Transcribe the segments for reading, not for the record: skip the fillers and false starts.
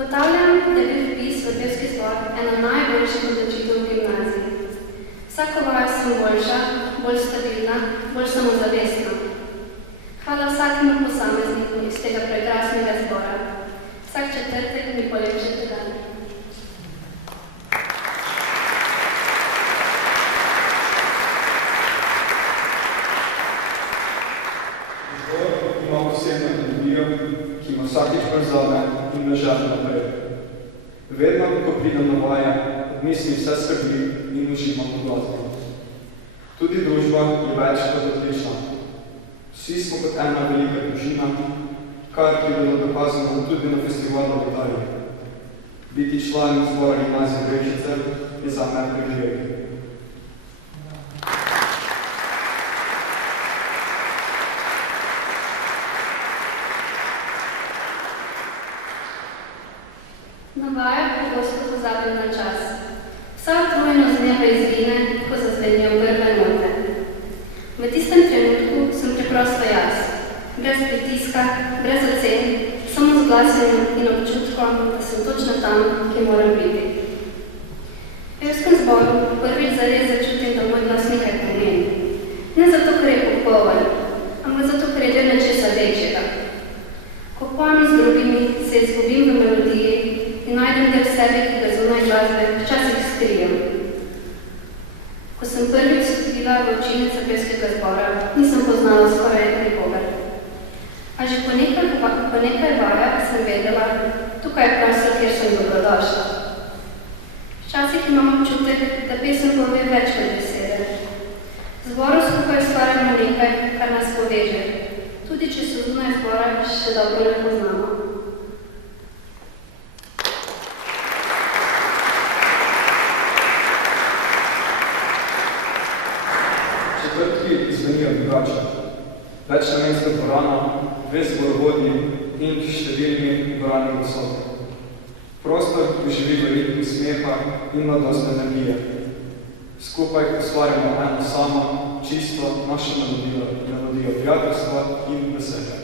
Ugotavljam, da je bil vpis v pevski zbor ena najboljših odločitev, Vsako vajo sem boljša, bolj stabilna, bolj samozavestna. Hvala vsakemu posamezniku iz tega prekrasnega zbora. Vsak četrtek mi polepšate dan. Zbor ima posebno melodijo, ki ima vsakič prezame in me želi naprej. Vedno, ko pridem na vaje, odmislim vse skrbi in uživam v glasbi. Tudi družba je več kot odlična. Vsi smo kot ena velika družina, kar je bilo dokazano tudi na festivalu v Italiji. Biti član zbora gimnazije Brežice je za me privilegij. Na vajah pogosto pozabim na čas. Vsa utrujenost dneva izgine, ko zazvenijo prve note. V tistem trenutku sem preprosto jaz, brez pritiska, brez ocen, samo z glasom in občutkom, da sem točno tam, kjer moram biti. V pevskem zboru prvič zares začutim, da moj glas nekaj pomeni. Ne zato, ker je popoln, ampak zato, ker je del nečesa večjega. Ko pojem z drugimi, se izgubim v melodiji in najdem del sebe, ki ga zunaj glasbe včasih skrijem. Ko sem prvič stopila v učilnico pevskega zbora, nisem poznala skoraj nikogar. A že po nekaj vajah sem vedela, tukaj je prostor, kjer sem dobrodošla. Včasih imam občutek, da pesem pove več kot besede. V zboru skupaj ustvarjamo nekaj, kar nas poveže, tudi če se zunaj zbora še dobro ne poznamo. Četrtki zvenijo drugače. Večnamenska dvorana, dve zborovodni in številni dvorani glasov. Prostor živi v ritmu smeha in mladosti energije. Skupaj ustvarjamo eno samo, čisto našo melodijo prijateljstva in veselja.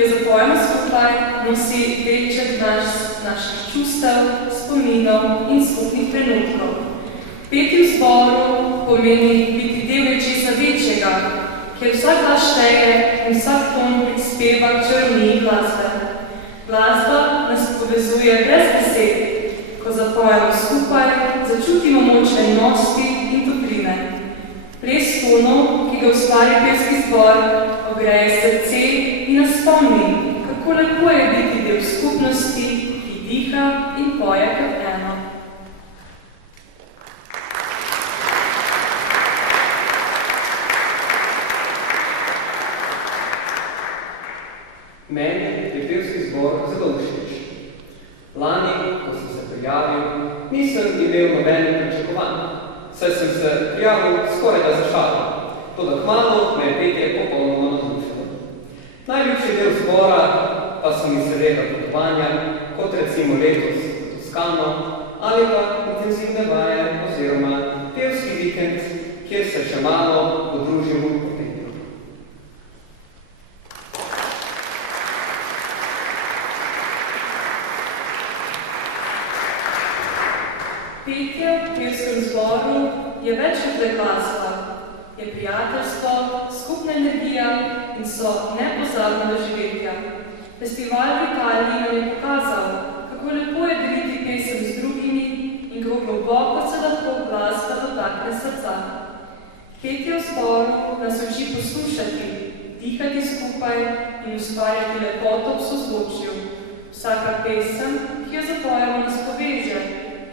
ki jo zapojemo skupaj, nosi delček naših čustev, spominov in skupnih trenutkov. Peti v zboru pomeni biti del nečesa večjega, kjer vsak glas šteje in vsak ton prispeva k čarovniji glasbe. Glasba nas povezuje brez besed. Ko zapojemo skupaj, začutimo moč enosti in topline. Ples tonov, ki ga ustvari pevski zbor, ogreje srce in nas spomni, kako lepo je biti del skupnosti, ki diha in poje kot eno. Meni je pevski zbor zelo všeč. Lani, ko sem se prijavil, nisem imel nobenih pričakovanj, saj sem se prijavil skorajda za šalo, toda kmalu me je petje popolnoma navdušilo. Najljubši del zbora pa so mi seveda potovanja, kot recimo letos v Toskano, ali pa intenzivne vaje oziroma pevski vikend, kjer se še malo podružimo po petju. Petje v pevskem zboru je več kot le glasba, je prijateljstvo, skupna energija in so nepozabna doživetja. Festival v Italiji nam je pokazal, kako lepo je deliti pesem z drugimi in kako globoko se lahko glasba dotakne srca. Petje v zboru nas uči poslušati, dihati skupaj in ustvarjati lepoto v sozvočju. Vsaka pesem, ki jo zapojemo, nas poveže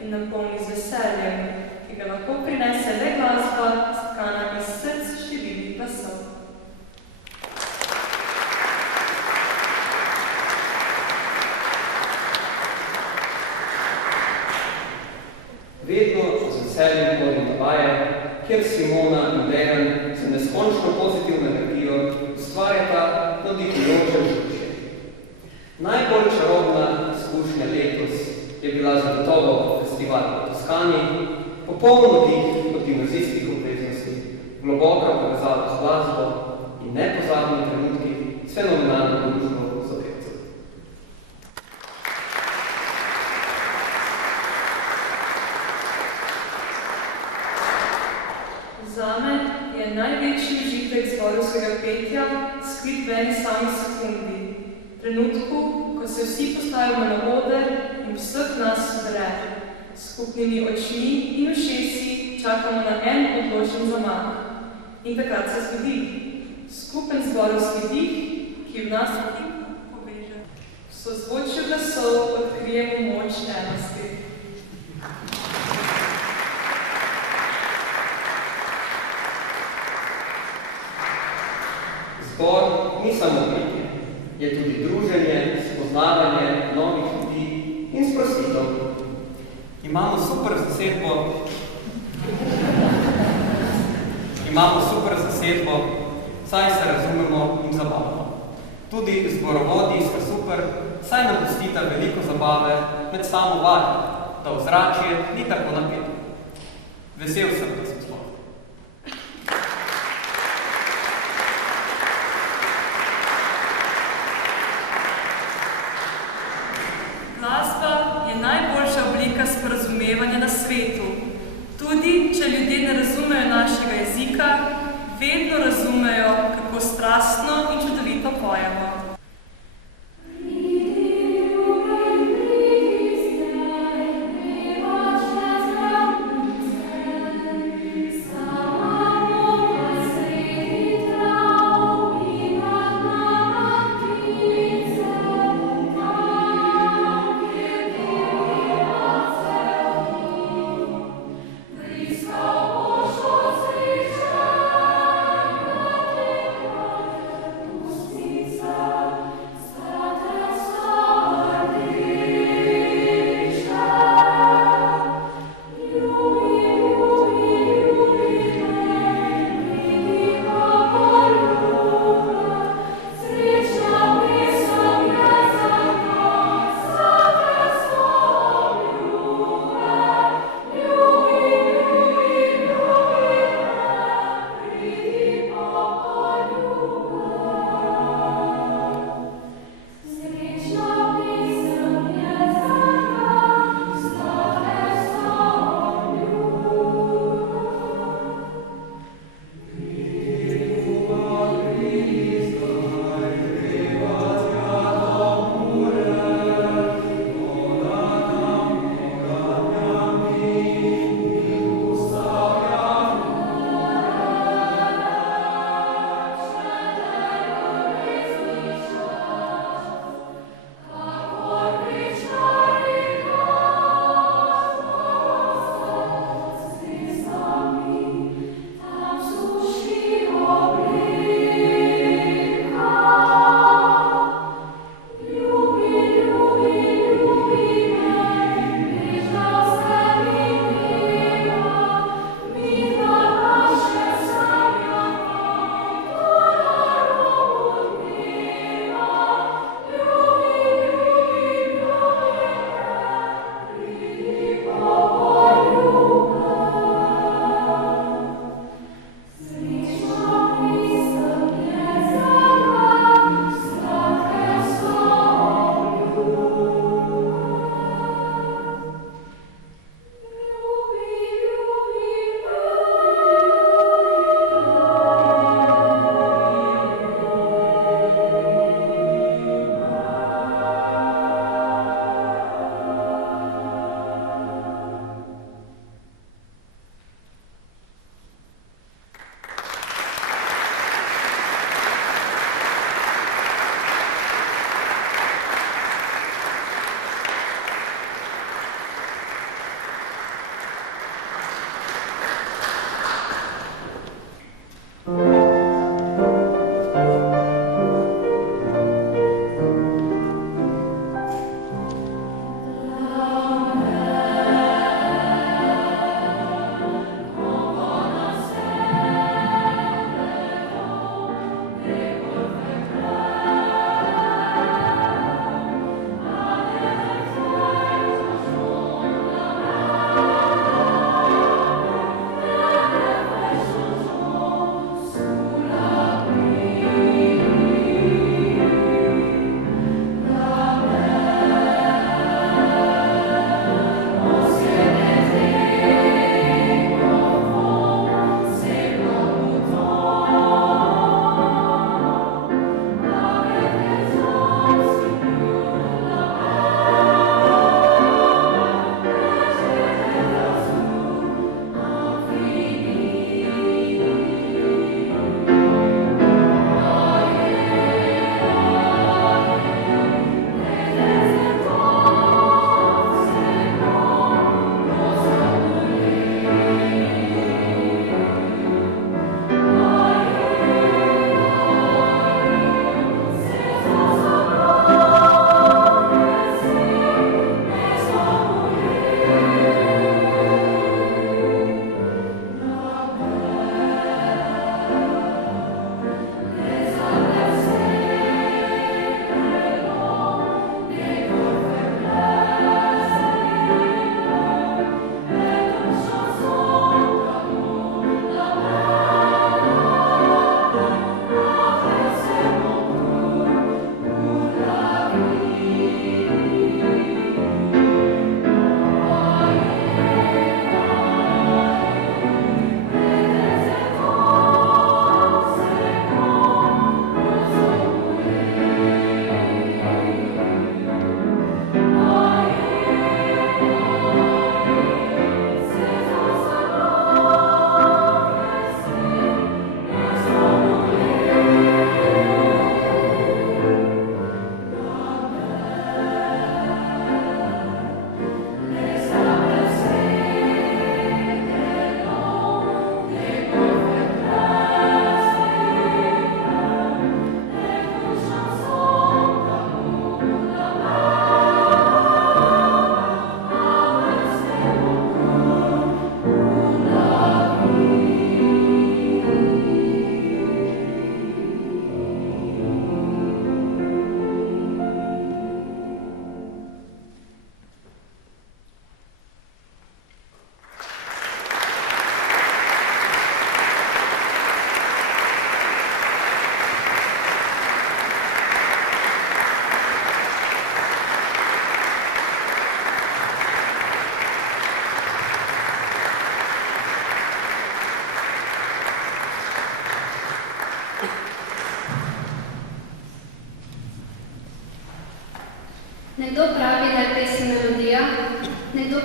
in napolni z veseljem, ki ga lahko prinese le glasba, stkana iz src številnih glasov. Vedno z veseljem hodim na vaje, kjer Simona in Dejan z neskončno pozitivno energijo ustvarjata navdihujoče vzdušje. Najbolj čarobna izkušnja letos je bila zagotovo festival v Toskani, popoln oddih od gimnazijskih obveznosti, globoka povezava z glasbo in nepozabni trenutki s fenomenalno družbo z pevcev. Zame je največji užitek zborovskega petja skrit v eni sami sekundi, trenutku, ko se vsi postavimo na oder in vseh nas vre. S skupnimi očmi in ušesi čakamo na en odločen zamah. In takrat se zgodi skupen zborovski dih, ki v nas poveže. V sozvočju glasov odkrijemo moč enosti. Zbor ni samo petje, je tudi druženje, spoznavanje novih ljudi in sprostitev. Imamo super zasedbo, saj se razumemo in zabavamo. Tudi zborovodi sta super, saj nam pustita veliko zabave med samo vajo, da ozračje ni tako napeto. Vesel sem, da sem sploh. Glasba je najboljša oblika sporazumevanja na svetu. Tudi, če ljudje ne razumejo našega jezika, vedno razumejo, kako strastno in čudovito pojemo. Pizza.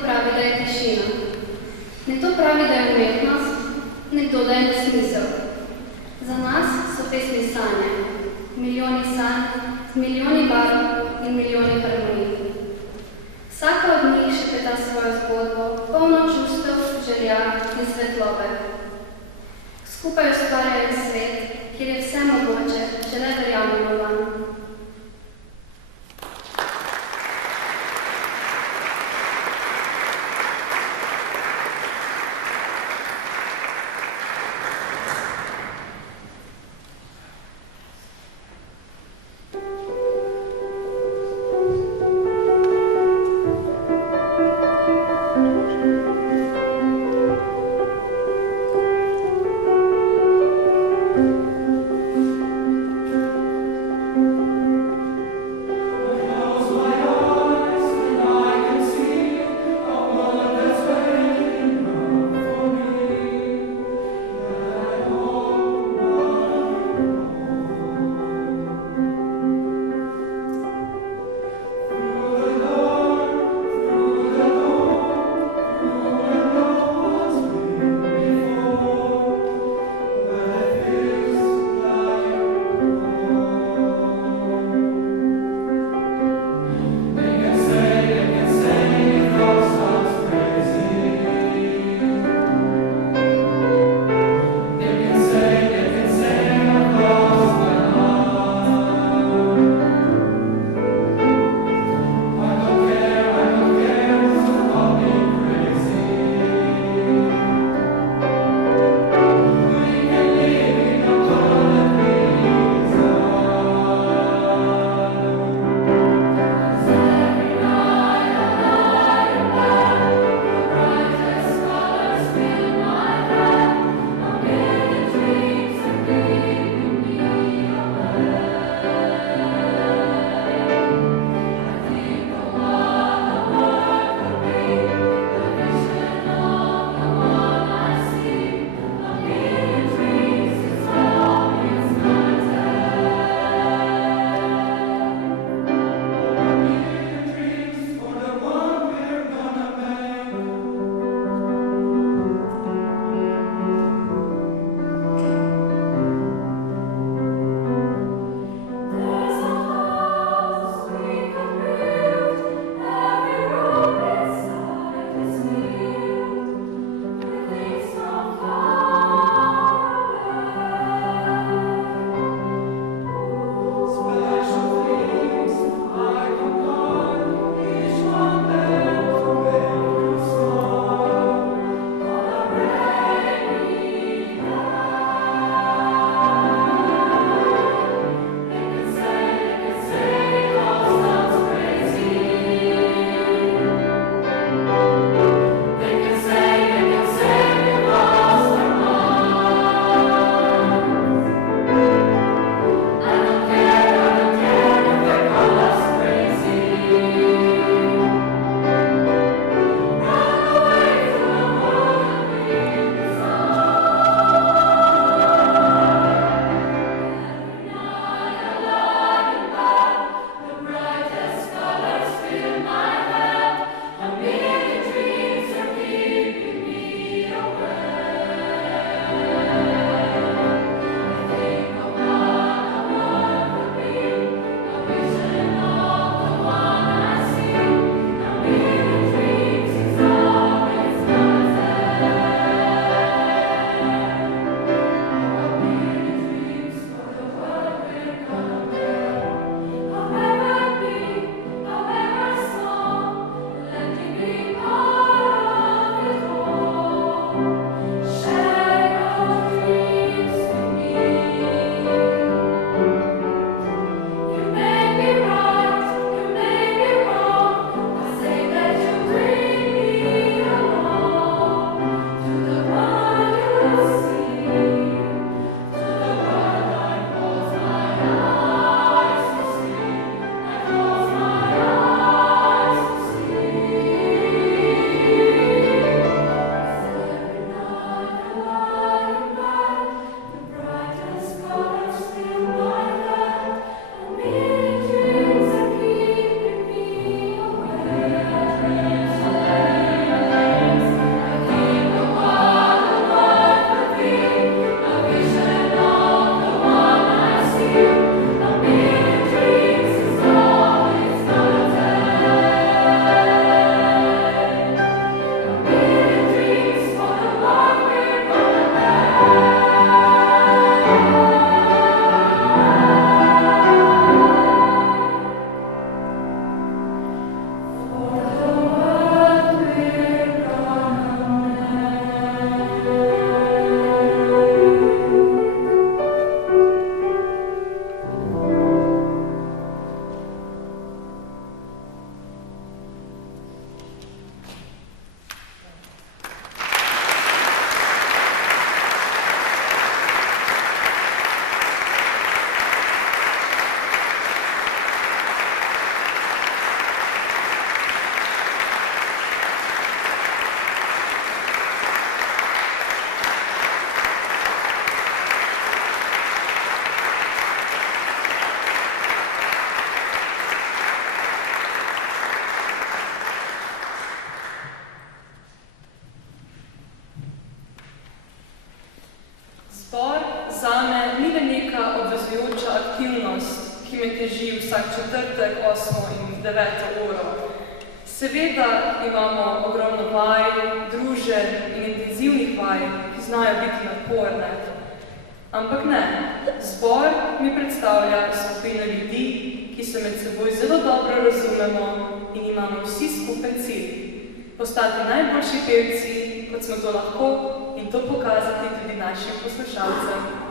pravi, da je tišina. Nekdo pravi, da je umetnost, nekdo, da je nesmisel. Za nas so pesmi sanje, milijoni sanj, milijoni barv in milijoni harmonij. Vsaka od njih šepeta svojo zgodbo, polno čustev, želja in svetlobe. Skupaj ustvarjajo svet, kjer je vse mogoče, če le verjamemo vanj. aktivnost, ki me teži vsak četrtek, 8. in 9. uro. Seveda imamo ogromno vaj, druženj in intenzivnih vaj, ki znajo biti naporne. Ampak ne, zbor mi predstavlja skupino ljudi, ki se med seboj zelo dobro razumemo in imamo vsi skupen cilj. Postati najboljši pevci, kot smo to lahko, in to pokazati tudi našim poslušalcem.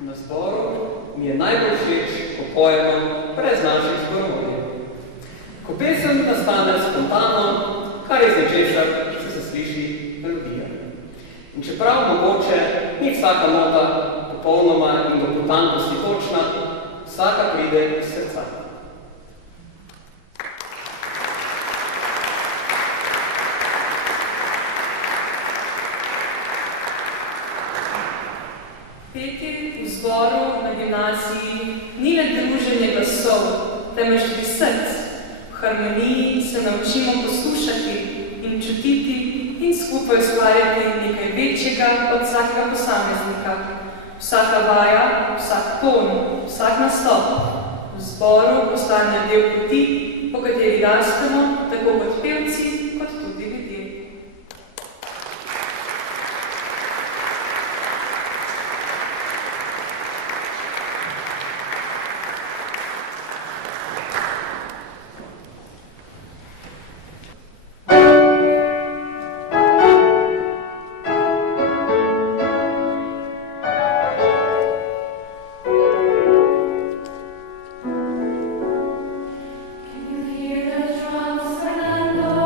Na zboru mi je najbolj všeč, ko pojemo brez naših zborovodij. Ko pesem nastane spontano, kar je za česar, se sliši melodija. In čeprav mogoče ni vsaka nota popolnoma in do potankosti točna, vsaka pride iz srca. Petje v zboru na gimnaziji ni le druženje glasov, temveč tudi src. V harmoniji se naučimo poslušati in čutiti in skupaj ustvarjati nekaj večjega od vsakega posameznika. Vsaka vaja, vsak ton, vsak nastop v zboru postane del poti, po kateri rastemo, tako kot pevci, kot tudi ljudje. Can you hear the drums, Fernando?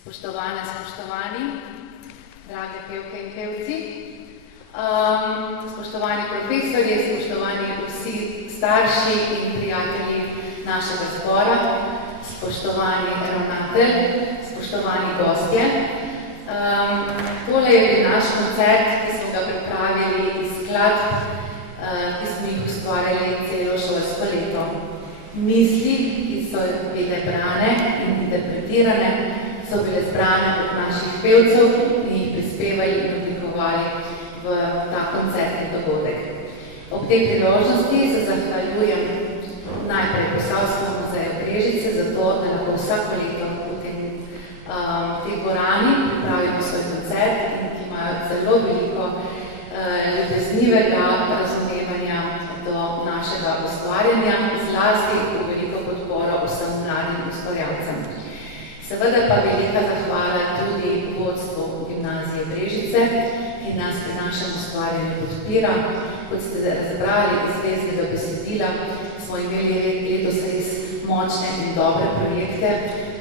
Spoštovane, spoštovani, drage pevke in pevci, spoštovani profesorji, spoštovani vsi starši in prijatelji našega zbora, spoštovani ravnatelj, spoštovani gostje. Tole je bil naš koncert, ki smo ga pripravili iz skladb, ki smo jih ustvarjali celo šolsko leto. Misli, ki so bile brane in interpretirane, so bile zbrane od naših pevcev in jih prispevali in oblikovali v ta koncertni dogodek. Ob tej priložnosti se zahvaljujem najprej Posavskemu muzeju Brežice za to, da lahko vsako leto v tej dvorani pripravimo svoj koncert in ki imajo zelo veliko ljubeznivega razumevanja do našega ustvarjanja, zlasti v veliko podporo vsem mladim ustvarjalcem. Seveda pa velika zahvala tudi vodstvu Gimnazije Brežice, ki nas pri našem ustvarjanju podpira. Kot ste razbrali iz zvezdnega besedila, smo imeli letos res močne in dobre projekte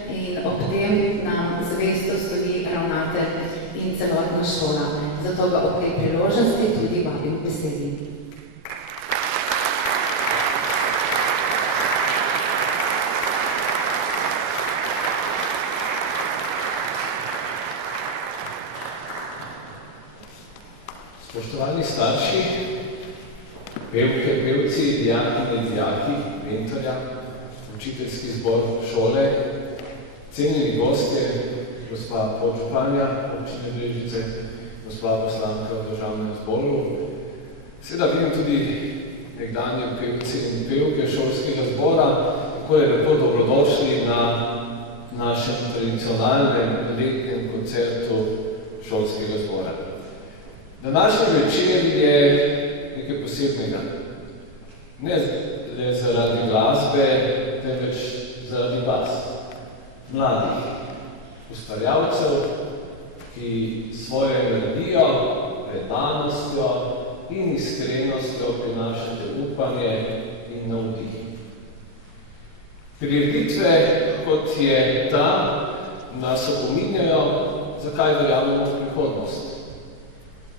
in ob tem nam zvesto stoji ravnatelj in celotna šola. Zato ga ob tej priložnosti tudi vabim k besedi. Spoštovani starši, pevke, pevci, dijakinje in dijaki, mentorja, učiteljski zbor šole, cenjeni gostje, gospa podžupanja občine Brežice, gospa poslanka v državnem zboru. Seveda vidim tudi nekdanje pevci in pevke šolskega zbora, tako je lepo dobrodošli na našem tradicionalnem letnem koncertu šolskega zbora. Današnji večer je nekaj posebnega. Ne le zaradi glasbe, temveč zaradi vas, mladih ustvarjalcev, ki svojo energijo, predanostjo in iskrenostjo prinašate upanje in navdih. Prireditve, kot je ta, nas opominjajo, zakaj verjamemo v prihodnost.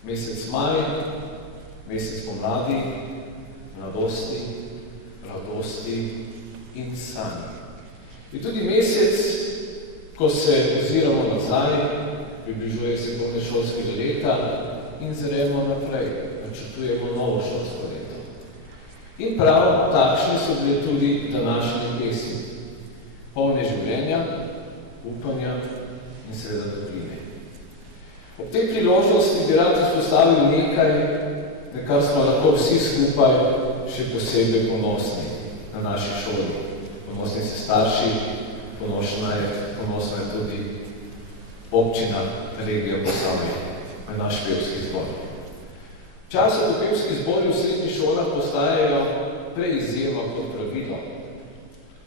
Mesec maj, mesec pomladi, mladosti, radosti in sanj. Je tudi mesec, ko se oziramo nazaj, približuje se konec šolskega leta in zremo naprej, načrtujemo novo šolsko leto. In prav takšne so bile tudi današnje pesmi, polne življenja, upanja in seveda topline. Ob tej priložnosti bi rad izpostavil nekaj, na kar smo lahko vsi skupaj še posebej ponosni na naši šoli. Ponosni se starši, ponosna je tudi občina, regija Posavje, naš pevski zbor. V času, ko pevski zbori v srednjih šolah postajajo prej izjema kot pravilo,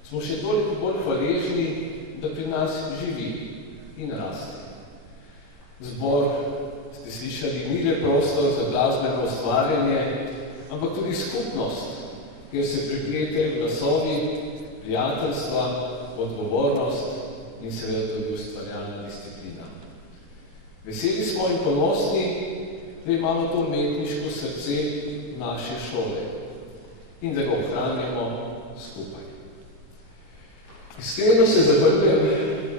smo še toliko bolj hvaležni, da pri nas živi in raste. Zbor, ste slišali, ni le prostor za glasbeno ustvarjanje, ampak tudi skupnost, kjer se prepletajo glasovi, prijateljstva, odgovornost in seveda tudi ustvarjalna disciplina. Veseli smo in ponosni, da imamo to umetniško srce naše šole in da ga ohranjamo skupaj. Iskreno se zahvaljujem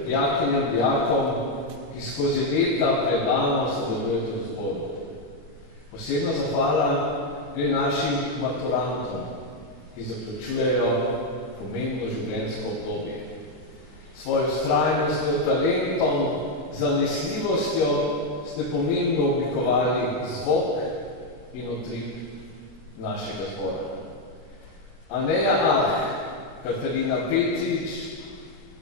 dijakinjam in dijakom, ki skozi leta predano sodelujete v zboru. Posebna zahvala gre našim maturantom, ki zaključujejo pomembno življenjsko obdobje. Svojo vztrajnostjo, talentom, zanesljivostjo ste pomembno oblikovali zvok in utrip našega zbora. Aneja Ah, Katarina Petrič,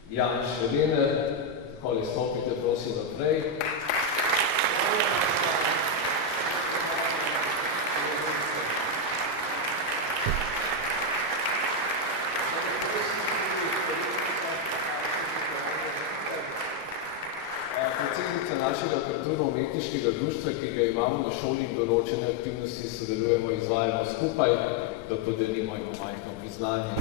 Jan Švedener, takole stopite, prosim, naprej. Predsednica našega kulturno-umetniškega društva, ki ga imamo na šoli in določene aktivnosti sodelujemo, izvajamo skupaj, da podelimo in majhno priznanje.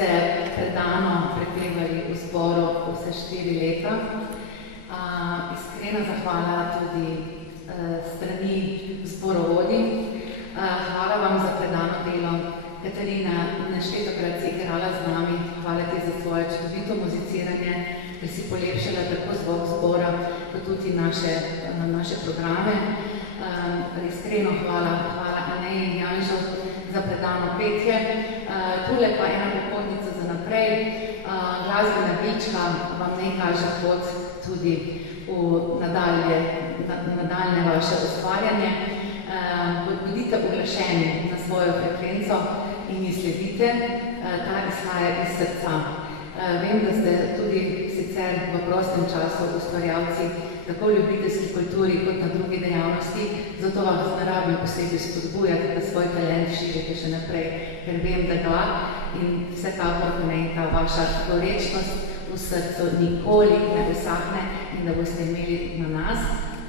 ste predano prepevali v zboru vse 4 leta. Iskrena zahvala tudi strani zborovodi. Hvala vam za predano delo. Katarina, neštetokrat si igrala z nami. Hvala ti za svoje čudovito muziciranje, ker si polepšala tako zvok zbora, kot tudi naše programe. Iskreno hvala Aneji in Janžu za predano petje. Tule pa ena popotnica za naprej. Glasbena bička vam ne kaže pot tudi v nadaljne vaše ustvarjanje. Bodite uglašeni na svojo frekvenco in ji sledite, ta izhaja iz srca. Vem, da ste tudi sicer v prostem času ustvarjalci tako v ljubiteljski kulturi kot na drugi dejavnosti, zato vas ne rabim posebej spodbujati, da svoj talent širite še naprej, ker vem, da ga in vsekakor pomeni ta vaša gorečnost v srcu nikoli ne usahne in da boste imeli na nas,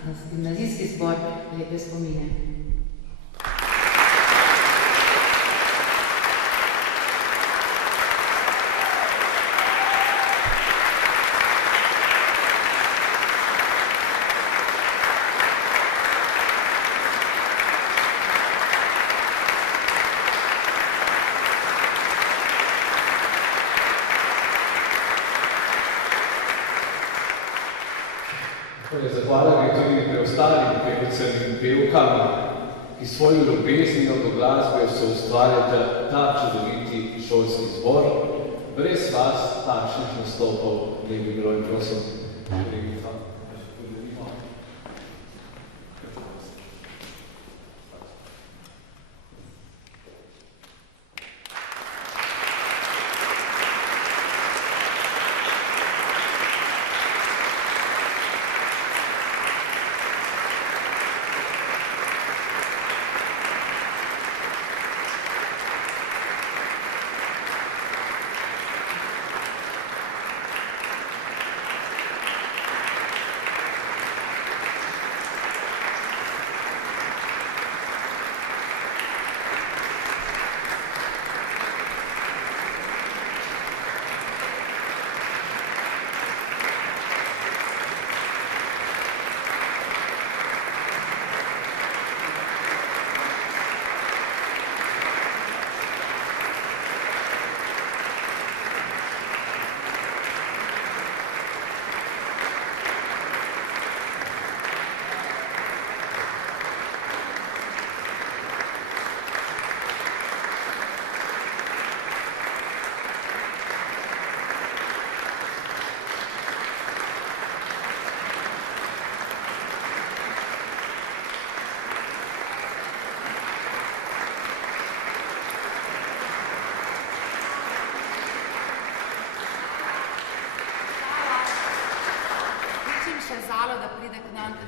na gimnazijski zbor, lepe spomine. Zahvala gre tudi preostalim pevcem in pevkam, ki svojo ljubeznijo do glasbe so ustvarjate ta čudoviti šolski zbor. Brez vas takšnih nastopov ne bi bilo in prosim.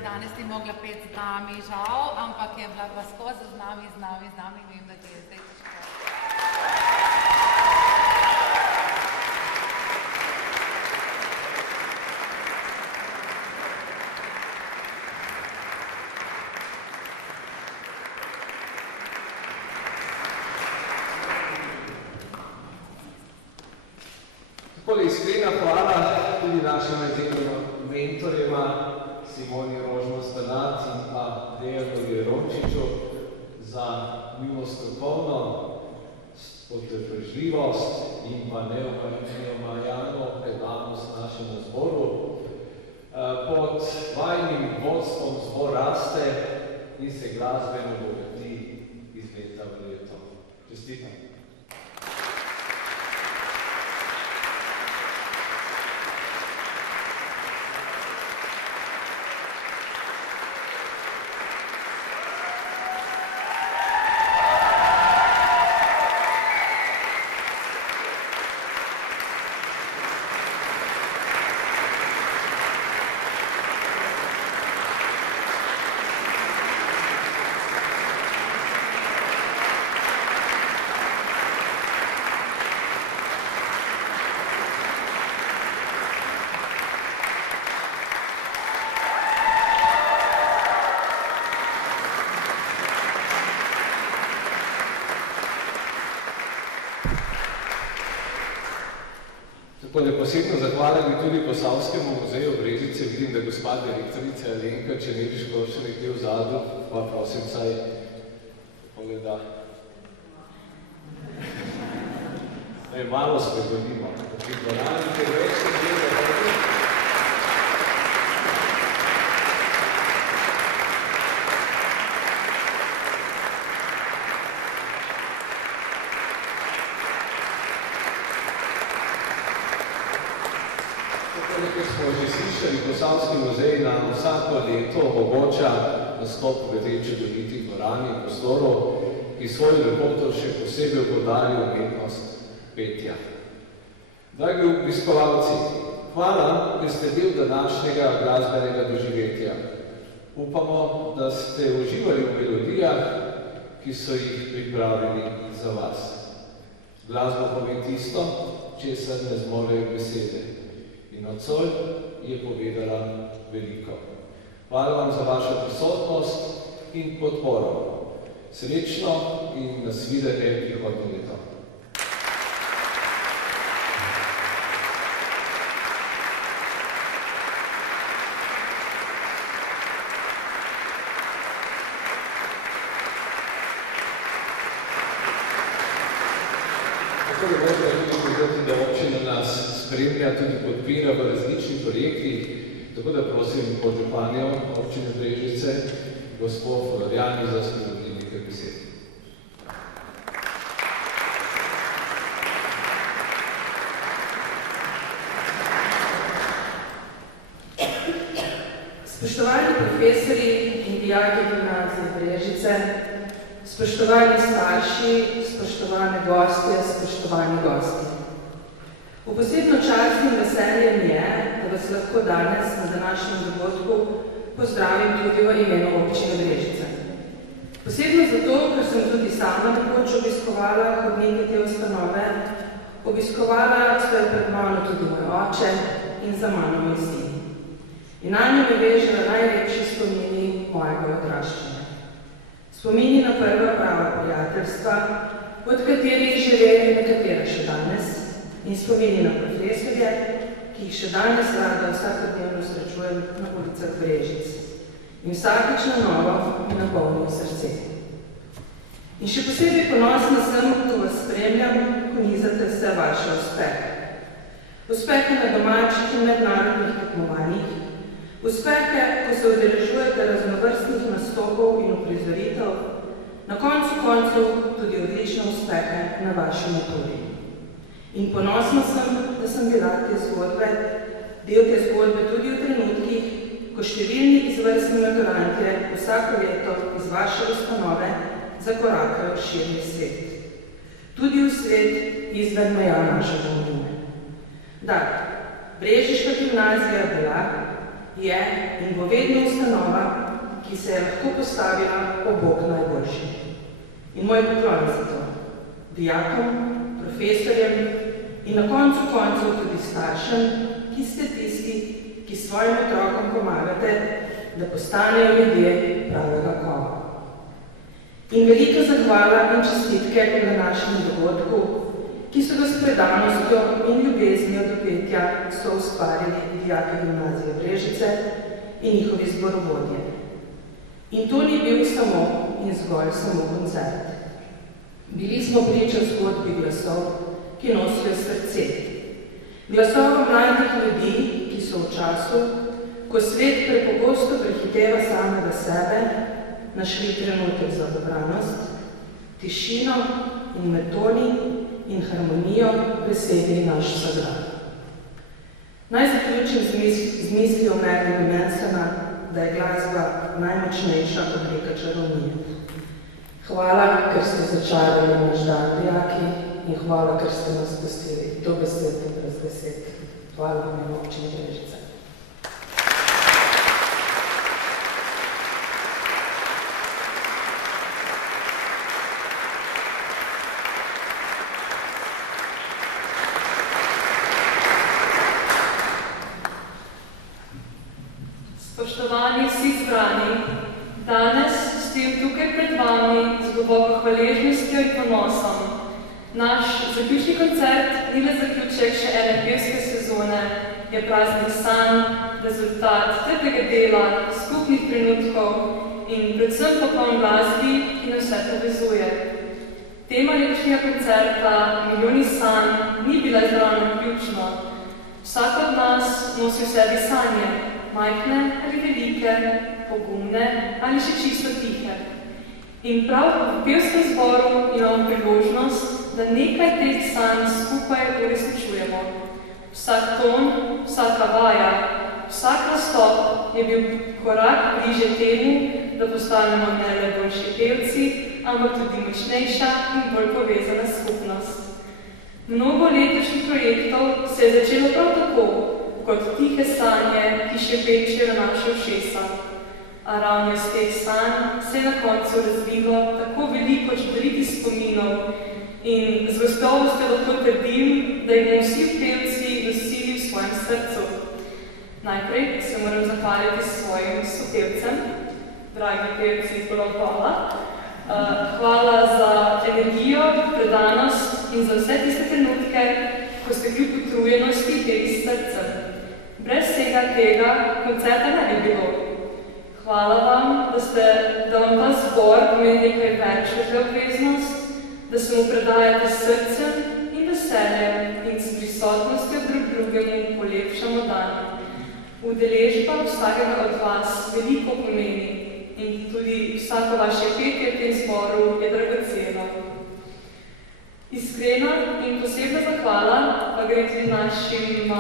Danes ni mogla peti z nami, žal, ampak je bila pa skozi z nami, vem, da ti je zdaj težko. Takole iskrena hvala tudi našima izjemnima mentorjema, Simoni Rožmo-Stanat in pa Dejanu Jerončiču za milo strokovno potrpežljivost in pa neomajano predanost našemu zboru. Pod vajnim vodstvom zbor raste in se glasbeno bogati iz leta v leto. Čestitam. Tako da posebno zahvalim tudi Posavskemu muzeju Brežice, vidim, da gospa direktorica Alenka Černeliško še nekje v zadu, pa prosim saj pogleda. Malo spregovorimo. Pri dvorani, ker več se gleda, Kot smo že slišali, Posavski muzej nam vsako leto omogoča nastop v tej čudoviti dvorani in prostoru, ki svoj lepoto še posebej poudarja umetnost petja. Dragi obiskovalci, hvala, ker ste del današnjega glasbenega doživetja. Upamo, da ste uživali v melodijah, ki so jih pripravili za vas. Glasba pove tisto, česar ne zmorejo besede. In nocoj je povedala veliko. Hvala vam za vašo prisotnost in podporo. Srečno in nasvidenje prihodnje leto. Tako da možda tudi povedati, da občina nas spremlja, tudi podpira v različnih projektih, tako da prosim podžupanjo občine Brežice, gospod Florjani, za spremeniti nekaj besed. Spoštovani profesori in dijaki gimnazije Brežice, spoštovani starši, spoštovane gostje, spoštovani gosti. V posebno čast in veselje mi je, da vas lahko danes na današnjem dogodku pozdravim tudi v imenu občine Brežice. Posebno zato, ker sem tudi sama nekoč obiskovala hodnike te ustanove, obiskovala sta jo pred mano tudi moj oče in za mano moj sin. In nanjo me vežejo najlepši spomini mojega odraščanja. Spomini na prva prava prijateljstva, od katerih živeli nekatera še danes, in spomini na profesorje, ki jih še danes rada vsakodnevno srečujem na ulicah Brežic. In vsakič na novo mi napolnijo srce. In še posebej ponosna sem, ko vas spremljam, ko nizate vse vaše uspehe. Uspehe na domačih in mednarodnih tekmovanjih, uspehe, ko se udeležujete raznovrstnih nastopov in uprizoritev, na koncu koncev tudi odlične uspehe na vaši maturi. In ponosna sem, da sem bila del te zgodbe tudi v trenutkih, ko številni izvrstni maturantje vsako leto iz vaše ustanove zakorakajo širni svet. Tudi v svet izven meja naše domovine. Da, Brežiška gimnazija bila, je in bo vedno ustanova, ki se je lahko postavila po bok najboljši. In moj poklon za to, dijakom, profesorjem in na koncu koncev tudi staršem, ki ste tisti, ki svojim otrokom pomagate, da postanejo ljudje pravega kova. In velika zahvala in čestitke na današnjem dogodku, ki so ga s predanostjo in ljubeznijo do petja so ustvarili dijaki gimnazije Brežice in njihovi zborovodje. In to ni bil samo in zgolj samo koncert. Bili smo priča zgodbi glasov, ki nosijo srce. Glasova mladih ljudi, ki so v času, ko svet prepogosto prehiteva samega sebe, našli trenutek za dobranost, tišino in metoni in harmonijo presegli naš vsakdan. Naj zaključim z mislijo Merlina Mansona, da je glasba najmočnejša oblika čarovnije. Hvala, ker ste začarali naš dan, dijaki, in hvala, ker ste nas pustili do besed in brez besed. Hvala vam in občini Brežice. Spoštovani vsi zbrani, danes stojim tukaj pred vami z globoko hvaležnostjo in ponosom. Naš zaključni koncert ni le zaključek še ene pevske sezone, je praznik sanj, rezultat trdega dela, skupnih trenutkov in predvsem popoln glasbi, ki nas vse povezuje. Tema letošnjega koncerta Milijoni sanj ni bila izbrana ključno. Vsak od nas nosi v sebi sanje, majhne ali velike, pogumne ali še čisto tihe. In prav v pevskem zboru imamo priložnost, da nekaj teh sanj skupaj uresničujemo. Vsak ton, vsaka vaja, vsak nastop je bil korak bliže temu, da postanemo ne le boljši pevci, ampak tudi močnejša in bolj povezana skupnost. Mnogo letošnjih projektov se je začelo prav tako, kot tihe sanje, ki še pečijo naše ušesa. A ravno iz teh sanj se je na koncu razvilo tako veliko čudovitih spominov in z gotovostjo lahko trdim, da jih bomo vsi pevci nosili v svojem srcu. Najprej se moram zahvaliti svojim sopevcem, dragi pevci, zelo hvala. Hvala za energijo, predanost in za vse tiste trenutke, ko ste kljub utrujenosti peli s srcem. Brez vsega tega koncerta ne bi bilo. Hvala vam, da vam ta zbor pomeni nekaj več kot obveznost, da se mu predajate s srcem in veseljem in s prisotnostjo drug drugemu polepšamo dan. Udeležba vsakega od vas veliko pomeni in tudi vsako vaše petje v tem zboru je dragoceno. Iskrena in posebna zahvala pa gre tudi našim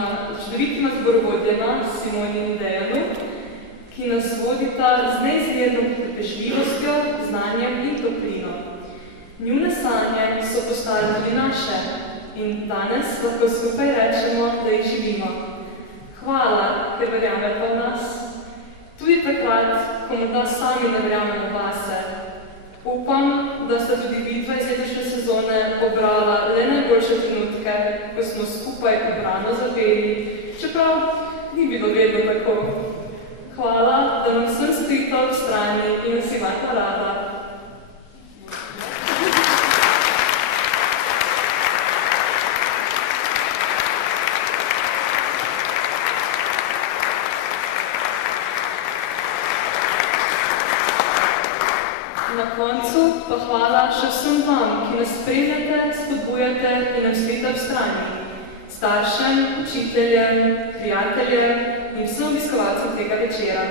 čudovitima zborovodjama Simoni in Dejanu, ki nas vodita z neizmerno potrpežljivostjo, znanjem in toplino. Njune sanje so postale tudi naše in danes lahko skupaj rečemo, da jih živimo. Hvala, ker verjamete v nas. Tudi takrat, ko morda sami ne verjamemo vase. Upam, da sta tudi vidva iz letošnje sezone pobrala le najboljše trenutke, ko smo skupaj ubrano zapeli, čeprav ni bilo vedno tako. Hvala, da nam vsem stojite ob strani in nas imate rada. Na koncu pa hvala še vsem vam, ki nas spremljate, spodbujate in nam stojite ob strani. Staršem, učiteljem, prijateljem in vsem obiskovalcem tega večera.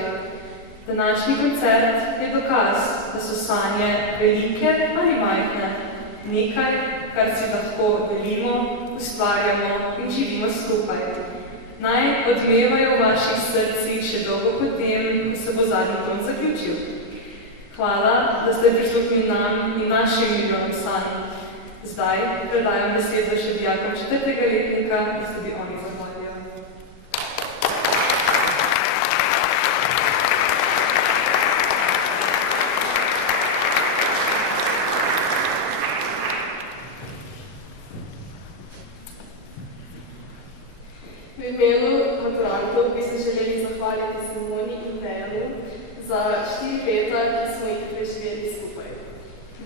Današnji koncert je dokaz, da so sanje velike ali majhne, nekaj, kar si lahko delimo, ustvarjamo in živimo skupaj. Naj odmevajo v vaših srcih še dolgo potem, ko se bo zadnji ton zaključil. Hvala, da ste prisluhnili nam in našim milijonom sanj. Zdaj predajam besedo še dijakom 4. letnika, da se tudi oni zahvalijo. V imenu maturantov bi se želeli zahvaliti Simoni in Dejanu za 4 leta, ki smo jih preživeli skupaj.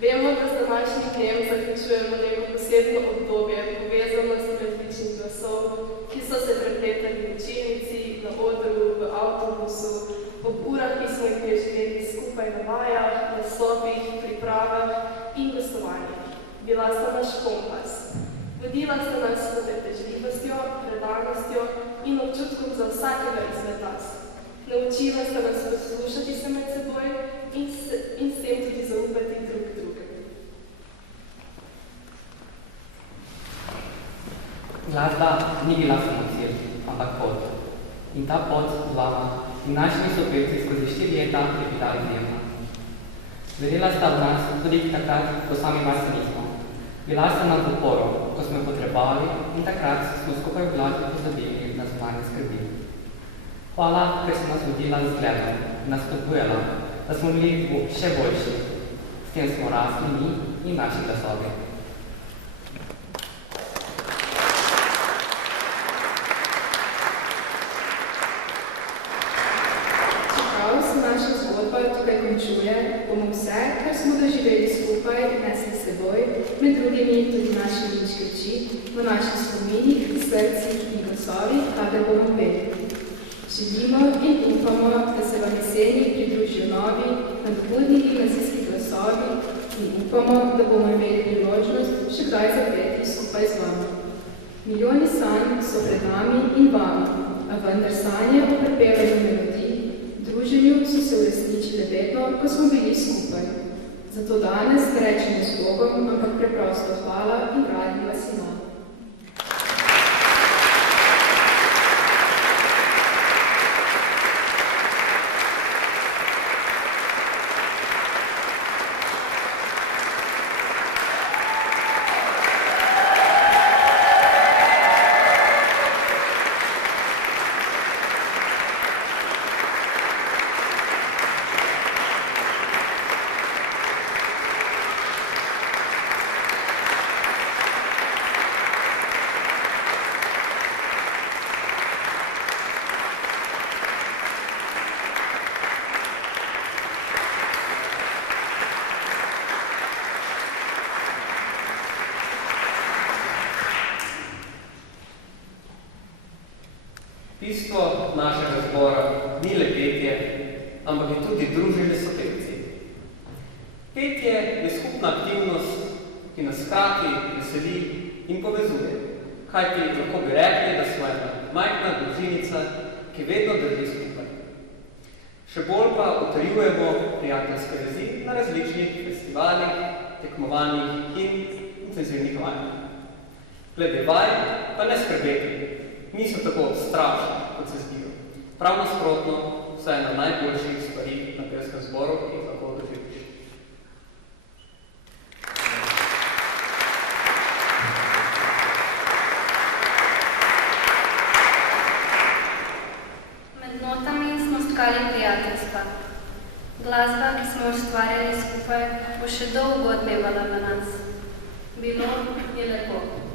Vemo, da z današnjim dnem zaključujemo neko posebno obdobje, povezano z različnih glasov, ki so se prepletali v učilnici, na odru, v avtobusu, ob urah, ki smo jih preživeli skupaj na vajah, nastopih, pripravah in gostovanjih. Bila sta naš kompas. Vodila sta nas s potrpežljivostjo, predanostjo in občutkom za vsakega izmed nas. Naučila sta nas poslušati se med seboj in s tem tudi zaupati drug drugemu. Glasba ni bila samo cilj, ampak pot. In ta pot z vama in našimi sopevci skozi 4 leta je bila izjemna. Verjela sta v nas tudi takrat, ko sami vas nismo. Bila sta nam v oporo, ko smo jo potrebovali in takrat smo skupaj v glasbi pozabili na zunanje skrbi. Hvala, ker ste nas vodila z zgledom in nas spodbujala, da smo bili še boljši. S tem smo rasli mi in naši glasovi. Čeprav se naša zgodba tukaj končuje, bomo vse, kar smo doživeli skupaj, nesli s seboj, med drugimi tudi naši ličke oči, v naših spominih, srcih in glasovih, kadar bomo peli. Želimo in upamo, da se vam jeseni pridružijo novi, nadobudni gimnazijski glasovi in upamo, da bomo imeli priložnost še kdaj zapeti skupaj z vami. Milijoni sanj so pred nami in vami, a vendar sanje o prepevanju melodij, druženju so se uresničile vedno, ko smo bili skupaj. Zato danes rečemo s Bogom, ampak preprosto hvala in radi vas imamo. Bistvo našega zbora ni le petje, ampak je tudi druženje s pevci. Petje je skupna aktivnost, ki nas hkrati veseli in povezuje. Kajti lahko bi rekli, da smo ena majhna družinica, ki vedno drži skupaj. Še bolj pa utrjujemo prijateljske vezi na različnih festivalih, tekmovanjih in intenzivnih vanjih. Glede vaj pa ne skrbeti. Niso tako strašni, kot se zdijo. Prav nasprotno, vse ena najboljših stvari na pevskem zboru, ki jih lahko doživiš. Med notami smo stkali prijateljstva. Glasba, ki smo ustvarjali skupaj, bo še dolgo odmevala v nas. Bilo je lepo.